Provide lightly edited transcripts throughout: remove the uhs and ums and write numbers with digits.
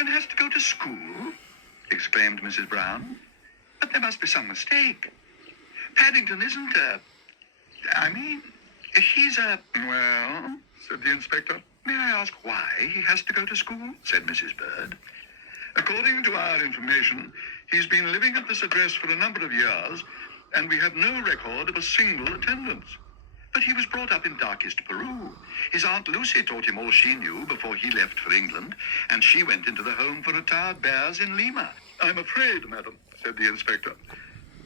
Paddington has to go to school? Exclaimed Mrs. Brown. But there must be some mistake. Paddington isn't he's Well, said the inspector. May I ask why he has to go to school? Said Mrs. Bird. According to our information, he's been living at this address for a number of years, and we have no record of a single attendance. But he was brought up in darkest Peru. His Aunt Lucy taught him all she knew before he left for England, and she went into the Home for Retired Bears in Lima. I'm afraid, madam, said the inspector,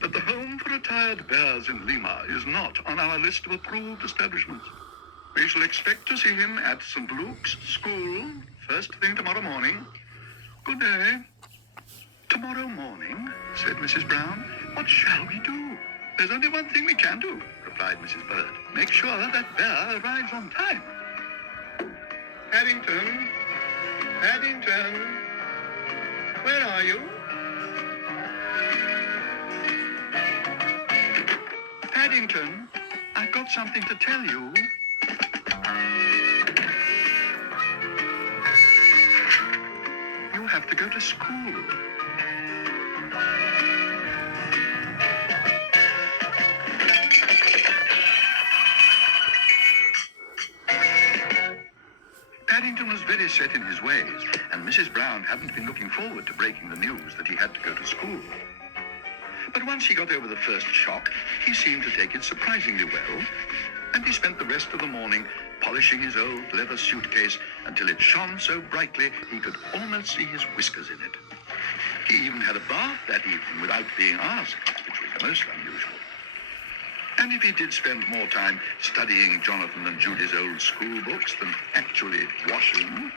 that the Home for Retired Bears in Lima is not on our list of approved establishments. We shall expect to see him at St. Luke's School first thing tomorrow morning. Good day. Tomorrow morning, said Mrs. Brown. What shall we do? There's only one thing we can do, replied Mrs. Bird. Make sure that bear arrives on time. Paddington, Paddington, where are you? Paddington, I've got something to tell you. You have to go to school. Paddington was very set in his ways, and Mrs. Brown hadn't been looking forward to breaking the news that he had to go to school. But once he got over the first shock, he seemed to take it surprisingly well, and he spent the rest of the morning polishing his old leather suitcase until it shone so brightly he could almost see his whiskers in it. He even had a bath that evening without being asked, which was most unusual. And if he did spend more time studying Jonathan and Judy's old school books than actually washing,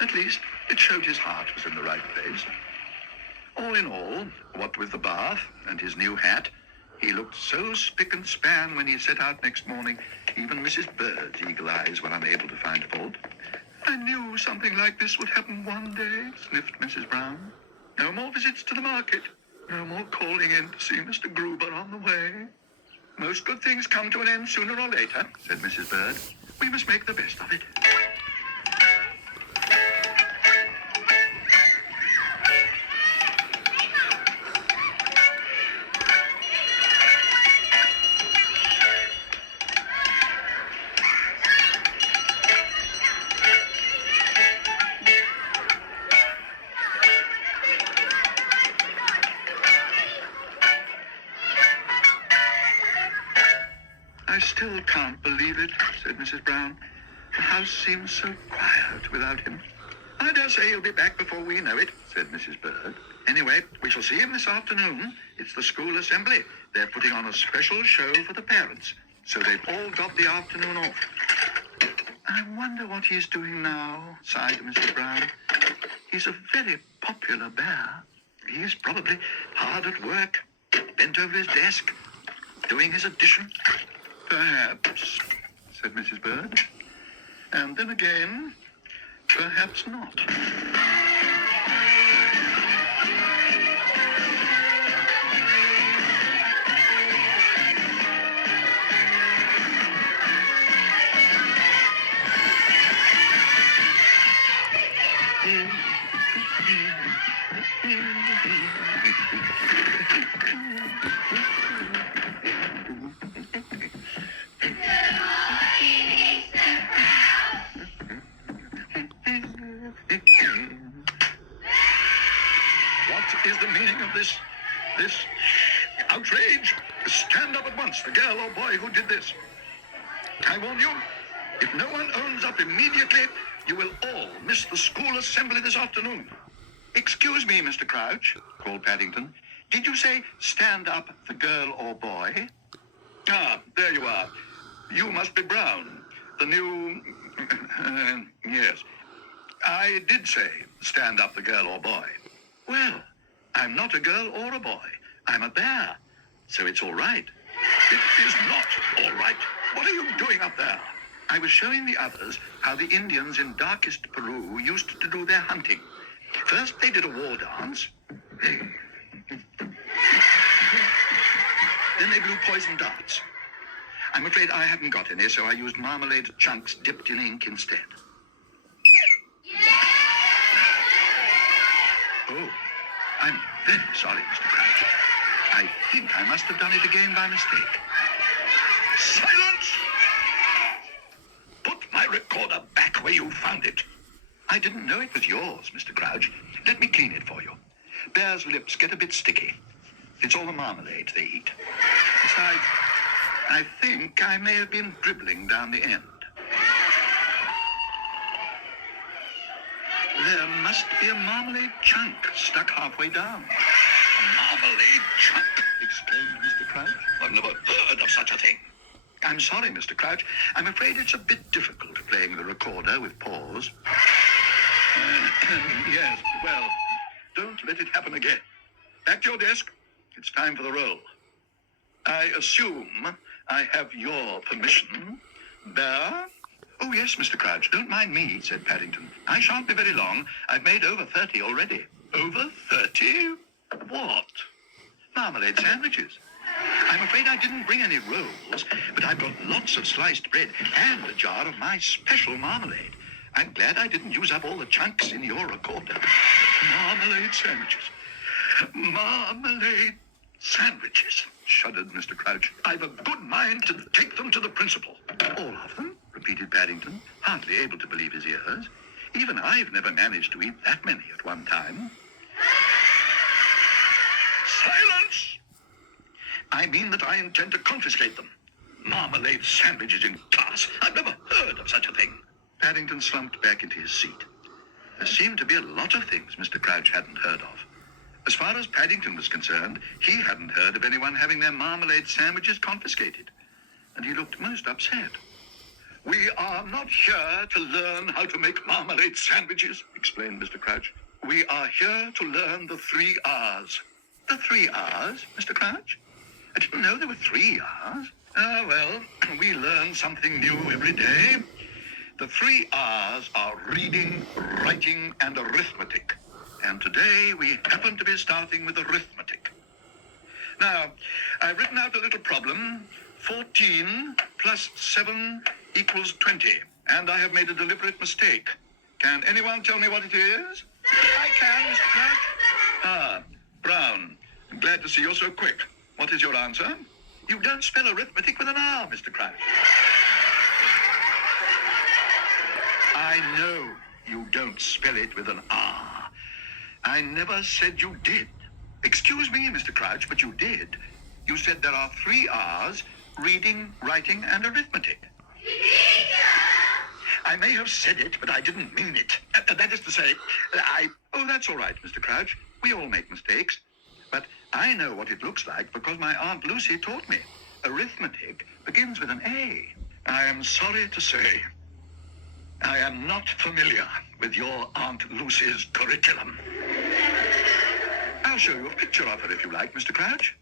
at least it showed his heart was in the right place. All in all, what with the bath and his new hat, he looked so spick and span when he set out next morning, even Mrs. Bird's eagle eyes were unable to find fault. I knew something like this would happen one day, sniffed Mrs. Brown. No more visits to the market. No more calling in to see Mr. Gruber on the way. Most good things come to an end sooner or later, said Mrs. Bird. We must make the best of it. I still can't believe it, said Mrs. Brown. The house seems so quiet without him. I dare say he'll be back before we know it, said Mrs. Bird. Anyway, we shall see him this afternoon. It's the school assembly. They're putting on a special show for the parents, so they've all got the afternoon off. I wonder what he's doing now, sighed Mrs. Brown. He's a very popular bear. He's probably hard at work, bent over his desk, doing his addition. Perhaps, said Mrs. Bird. And then again, perhaps not. What is the meaning of this outrage? Stand up at once, the girl or boy who did this. I warn you, if no one owns up immediately, you will all miss the school assembly this afternoon. Excuse me, Mr. Crouch, called Paddington. Did you say stand up, the girl or boy? Ah, there you are. You must be Brown, the new... yes. I did say stand up, the girl or boy. Well, I'm not a girl or a boy. I'm a bear. So it's all right. It is not all right. What are you doing up there? I was showing the others how the Indians in darkest Peru used to do their hunting. First, they did a war dance. Then they blew poison darts. I'm afraid I haven't got any, so I used marmalade chunks dipped in ink instead. I'm very sorry, Mr. Crouch. I think I must have done it again by mistake. Silence! Put my recorder back where you found it. I didn't know it was yours, Mr. Crouch. Let me clean it for you. Bear's lips get a bit sticky. It's all the marmalade they eat. Besides, I think I may have been dribbling down the end. There must be a marmalade chunk stuck halfway down. A marmalade chunk, exclaimed Mr. Crouch. I've never heard of such a thing. I'm sorry, Mr. Crouch. I'm afraid it's a bit difficult playing the recorder with pause. Yes, well, don't let it happen again. Back to your desk. It's time for the roll. I assume I have your permission, Bear? Oh, yes, Mr. Crouch. Don't mind me, said Paddington. I shan't be very long. I've made over 30 already. Over 30? What? Marmalade sandwiches. I'm afraid I didn't bring any rolls, but I've got lots of sliced bread and a jar of my special marmalade. I'm glad I didn't use up all the chunks in your recorder. Marmalade sandwiches. Marmalade sandwiches, shuddered Mr. Crouch. I've a good mind to take them to the principal. All of them? Repeated Paddington, hardly able to believe his ears. Even I've never managed to eat that many at one time. Silence! I mean that I intend to confiscate them. Marmalade sandwiches in class. I've never heard of such a thing. Paddington slumped back into his seat. There seemed to be a lot of things Mr. Crouch hadn't heard of. As far as Paddington was concerned, he hadn't heard of anyone having their marmalade sandwiches confiscated. And he looked most upset. We are not here to learn how to make marmalade sandwiches, explained Mr. Crouch. We are here to learn the 3 R's. The 3 R's, Mr. Crouch? I didn't know there were 3 R's. Ah, well, we learn something new every day. The 3 R's are reading, writing, and arithmetic. And today we happen to be starting with arithmetic. Now, I've written out a little problem. 14 plus 7 equals 20. And I have made a deliberate mistake. Can anyone tell me what it is? I can, Mr. Crouch. Ah, Brown. I'm glad to see you're so quick. What is your answer? You don't spell arithmetic with an R, Mr. Crouch. I know you don't spell it with an R. I never said you did. Excuse me, Mr. Crouch, but you did. You said there are 3 R's, reading, writing, and arithmetic. I may have said it, but I didn't mean it. That is to say, Oh, that's all right, Mr. Crouch. We all make mistakes. But I know what it looks like because my Aunt Lucy taught me. Arithmetic begins with an A. I am sorry to say, I am not familiar with your Aunt Lucy's curriculum. I'll show you a picture of her if you like, Mr. Crouch.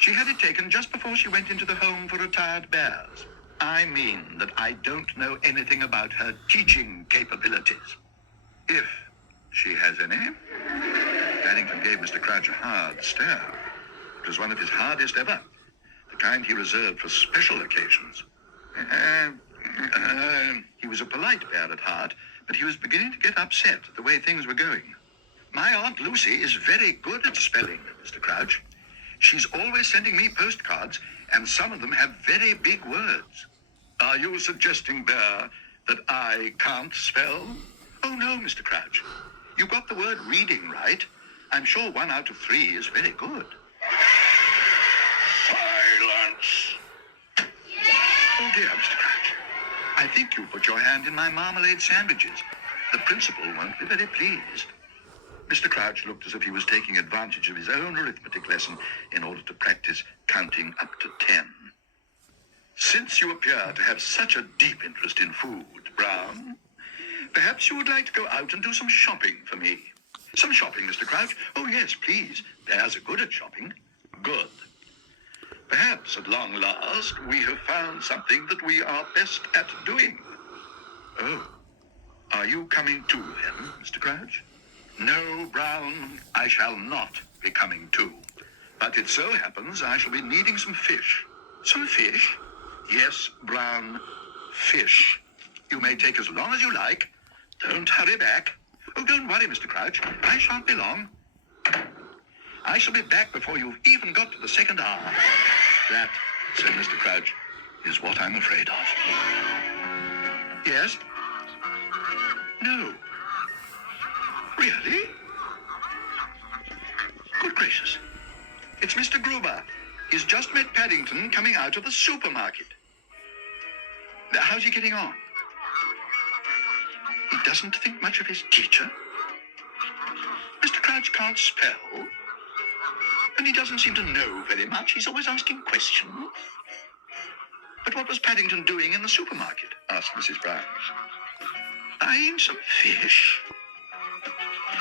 She had it taken just before she went into the home for retired bears. I mean that I don't know anything about her teaching capabilities. If she has any. Paddington gave Mr. Crouch a hard stare. It was one of his hardest ever, the kind he reserved for special occasions. He was a polite bear at heart, but he was beginning to get upset at the way things were going. My Aunt Lucy is very good at spelling, Mr. Crouch. She's always sending me postcards, and some of them have very big words. Are you suggesting, Bear, that I can't spell? Oh, no, Mr. Crouch. You got the word reading right. I'm sure 1 out of 3 is very good. Silence! Oh, dear, Mr. Crouch. I think you put your hand in my marmalade sandwiches. The principal won't be very pleased. Mr. Crouch looked as if he was taking advantage of his own arithmetic lesson in order to practice counting up to 10. Since you appear to have such a deep interest in food, Brown, perhaps you would like to go out and do some shopping for me. Some shopping, Mr. Crouch? Oh, yes, please. Bears are good at shopping. Good. Perhaps at long last we have found something that we are best at doing. Oh, are you coming too, then, Mr. Crouch? No, Brown, I shall not be coming too. But it so happens I shall be needing some fish. Some fish? Yes, Brown, fish. You may take as long as you like. Don't hurry back. Oh, don't worry, Mr. Crouch. I shan't be long. I shall be back before you've even got to the second hour. That, said Mr. Crouch, is what I'm afraid of. Yes? No. Really? Good gracious. It's Mr. Gruber. He's just met Paddington coming out of the supermarket. How's he getting on? He doesn't think much of his teacher. Mr. Crouch can't spell. And he doesn't seem to know very much. He's always asking questions. But what was Paddington doing in the supermarket? Asked Mrs. Brown. Buying some fish.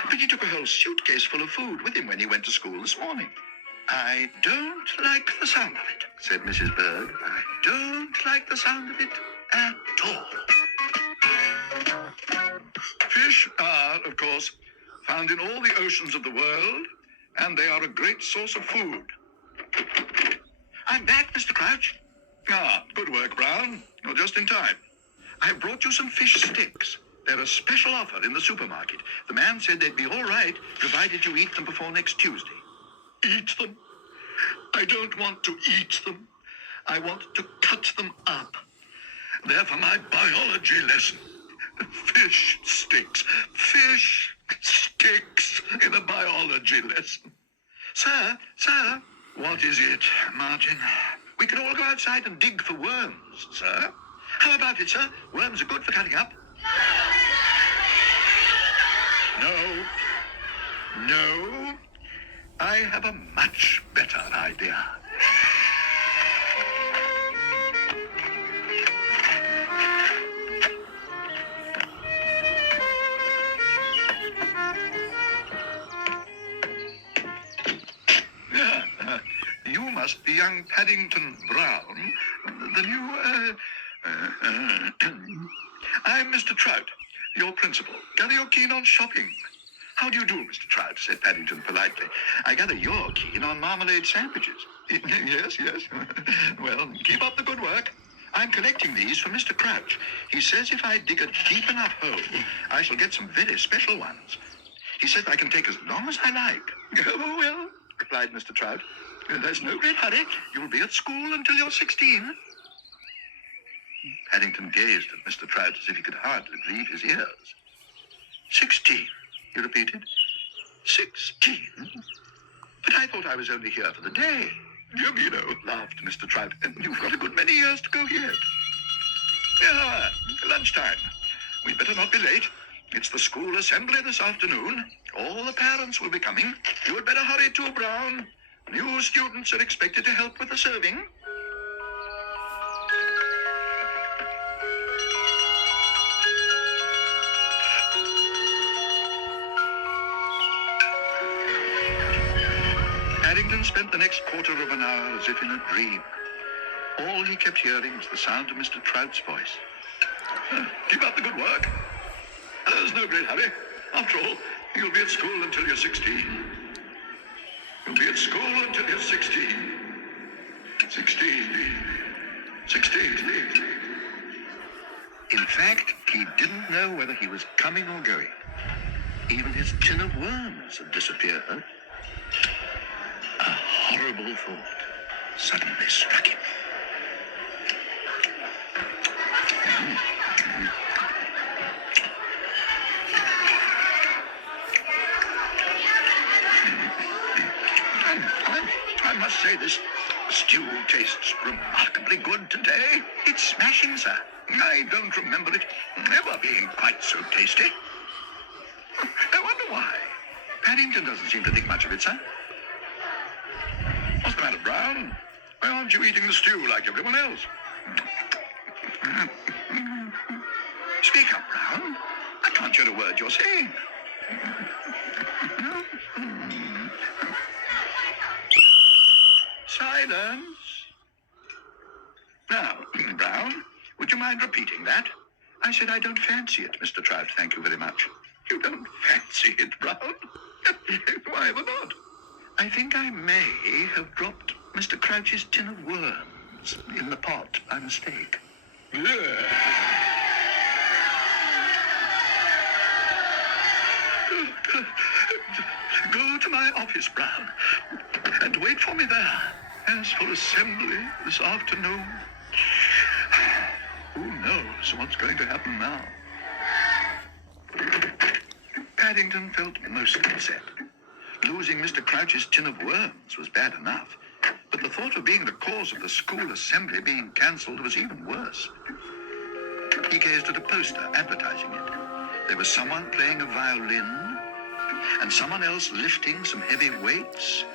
But he took a whole suitcase full of food with him when he went to school this morning. I don't like the sound of it, said Mrs. Bird. I don't like the sound of it at all. Fish are, of course, found in all the oceans of the world, and they are a great source of food. I'm back, Mr. Crouch. Ah, good work, Brown. You're just in time. I brought you some fish sticks. They're a special offer in the supermarket. The man said they'd be all right, provided you eat them before next Tuesday. Eat them? I don't want to eat them. I want to cut them up. They're for my biology lesson. Fish sticks. Fish sticks in a biology lesson. Sir, what is it, Martin? We could all go outside and dig for worms, sir. How about it, sir? Worms are good for cutting up. No. I have a much better idea. You must be young Paddington Brown, the new, I'm Mr. Trout, your principal. Gather you're keen on shopping. How do you do, Mr. Trout, said Paddington politely. I gather you're keen on marmalade sandwiches. Yes. Well, keep up the good work. I'm collecting these for Mr. Crouch. He says if I dig a deep enough hole, I shall get some very special ones. He says I can take as long as I like. Oh, well, replied Mr. Trout. There's no great hurry. You'll be at school until you're 16. Paddington gazed at Mr. Trout as if he could hardly believe his ears. 16, he repeated. 16? But I thought I was only here for the day. You know, laughed Mr. Trout. And you've got a good many years to go yet. Yeah, lunchtime. We'd better not be late. It's the school assembly this afternoon. All the parents will be coming. You had better hurry too, Brown. New students are expected to help with the serving. Paddington spent the next quarter of an hour as if in a dream. All he kept hearing was the sound of Mr. Trout's voice. Keep up the good work. There's no great hurry. After all, you'll be at school until you're 16. You'll be at school until you're 16. 16. In fact, he didn't know whether he was coming or going. Even his tin of worms had disappeared. A horrible thought suddenly struck him. I must say this stew tastes remarkably good today. It's smashing, sir. I don't remember it ever being quite so tasty. I wonder why. Paddington doesn't seem to think much of it, sir. What's the matter, Brown? Why aren't you eating the stew like everyone else? Speak up, Brown. I can't hear a word you're saying. Silence. Now, Brown, would you mind repeating that? I said I don't fancy it, Mr. Trout. Thank you very much. You don't fancy it, Brown? Why ever not? I think I may have dropped Mr. Crouch's tin of worms in the pot by mistake. Yeah. Good go to my office, Brown, and wait for me there. As for assembly this afternoon, who knows what's going to happen now? Paddington felt most upset. Losing Mr. Crouch's tin of worms was bad enough, but the thought of being the cause of the school assembly being cancelled was even worse. He gazed at a poster advertising it. There was someone playing a violin, and someone else lifting some heavy weights,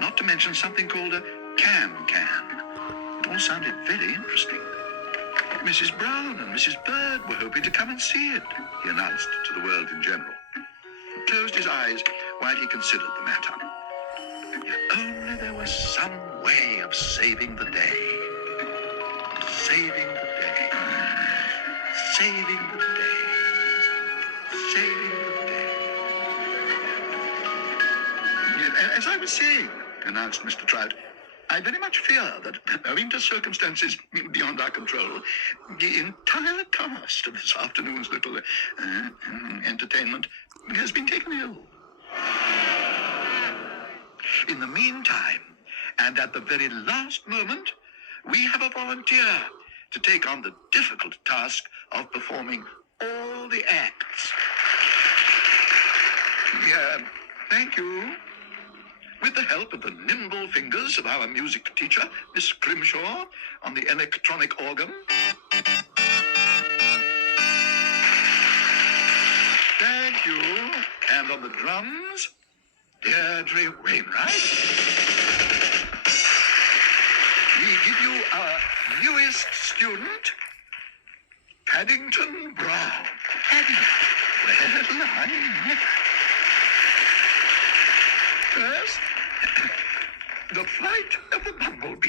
not to mention something called a can-can. It all sounded very interesting. Mrs. Brown and Mrs. Bird were hoping to come and see it, he announced to the world in general. He closed his eyes while he considered the matter. If only there was some way of saving the day. Saving the day. Saving the day. Saving the day. As I was saying, announced Mr. Trout, I very much fear that, owing to circumstances beyond our control, the entire cast of this afternoon's little entertainment has been taken ill. In the meantime, and at the very last moment, we have a volunteer to take on the difficult task of performing all the acts. Thank you. With the help of the nimble fingers of our music teacher, Miss Grimshaw, on the electronic organ. Thank you. And on the drums, Deirdre Wainwright. We give you our newest student, Paddington Brown. Well, I never. First, the flight of the bumblebee.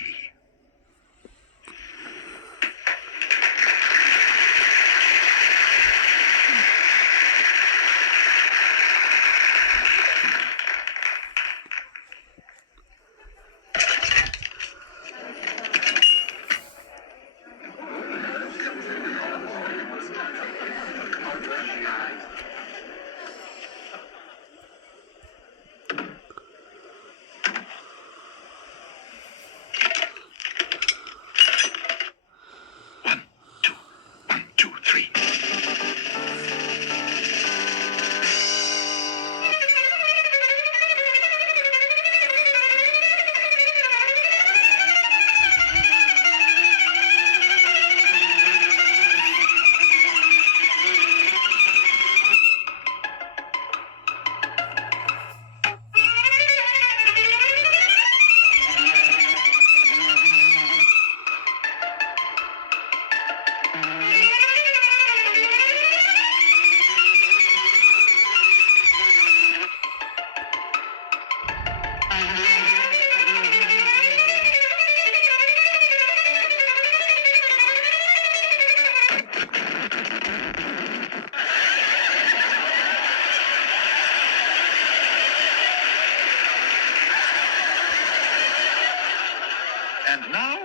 And now,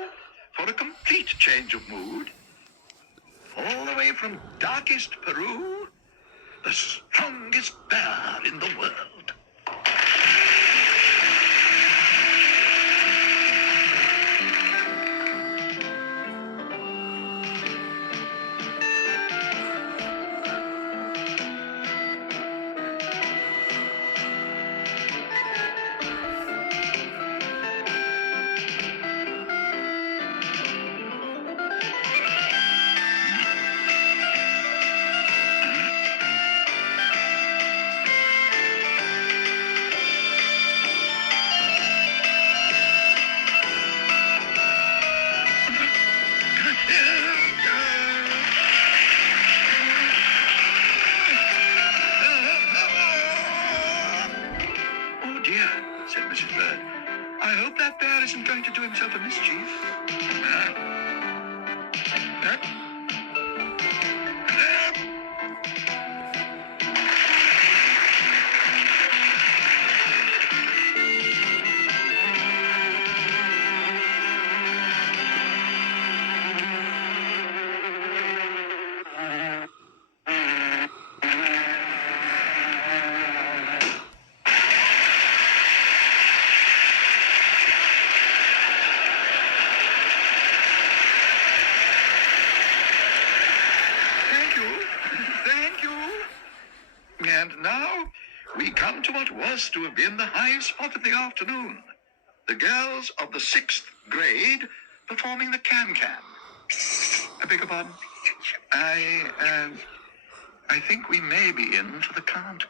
for a complete change of mood, all the way from darkest Peru, the strongest bear in the world. Said Mrs. Bird. I hope that bear isn't going to do himself a mischief. And now we come to what was to have been the high spot of the afternoon. The girls of the 6th grade performing the can-can. I beg your pardon? I think we may be in for the can't.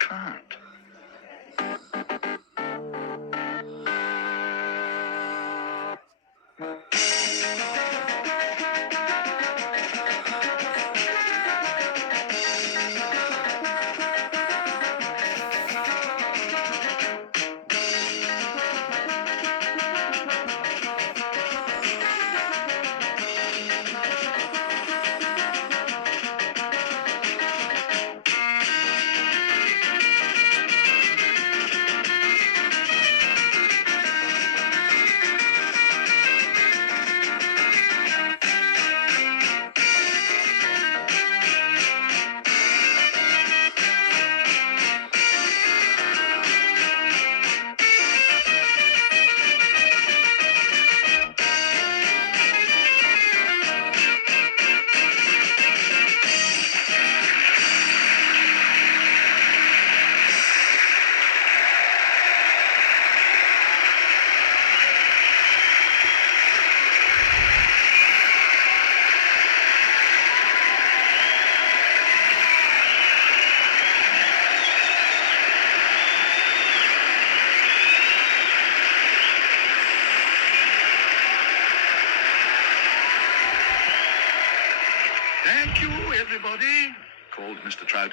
Thank you, everybody, called Mr. Trout.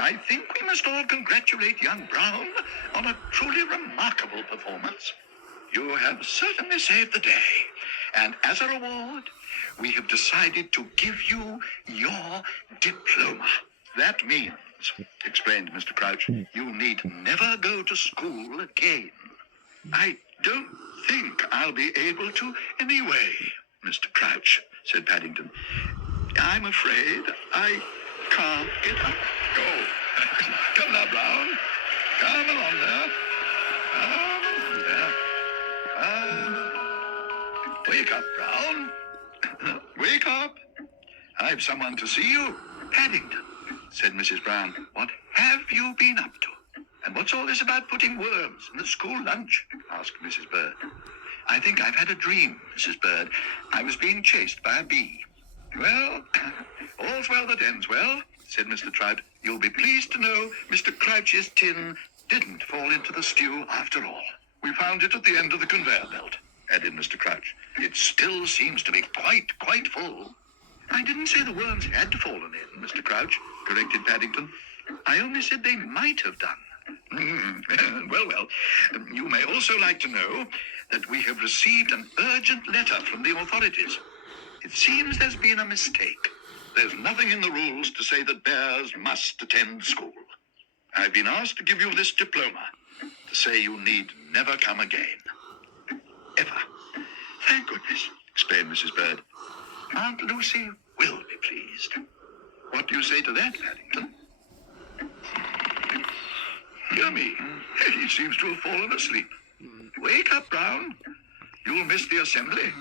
I think we must all congratulate young Brown on a truly remarkable performance. You have certainly saved the day. And as a reward, we have decided to give you your diploma. That means, explained Mr. Crouch, you need never go to school again. I don't think I'll be able to anyway, Mr. Crouch, said Paddington. I'm afraid I can't get up. Oh, come now, Brown. Come along there. Wake up, Brown. Wake up. I've someone to see you. Paddington, said Mrs. Brown. What have you been up to? And what's all this about putting worms in the school lunch? Asked Mrs. Bird. I think I've had a dream, Mrs. Bird. I was being chased by a bee. Well, all's well that ends well, said Mr. Trout. You'll be pleased to know Mr. Crouch's tin didn't fall into the stew after all. We found it at the end of the conveyor belt, added Mr. Crouch. It still seems to be quite full. I didn't say the worms had fallen in, Mr. Crouch, corrected Paddington. I only said they might have done. Well, you may also like to know that we have received an urgent letter from the authorities. It seems there's been a mistake. There's nothing in the rules to say that bears must attend school. I've been asked to give you this diploma to say you need never come again. Ever. Thank goodness, exclaimed Mrs. Bird. Aunt Lucy will be pleased. What do you say to that, Paddington? Dear me, he seems to have fallen asleep. Wake up, Brown. You'll miss the assembly.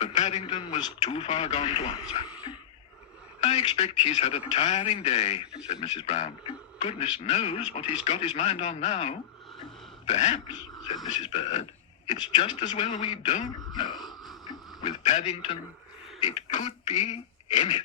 But Paddington was too far gone to answer. I expect he's had a tiring day, said Mrs. Brown. Goodness knows what he's got his mind on now. Perhaps, said Mrs. Bird, it's just as well we don't know. With Paddington, it could be anything.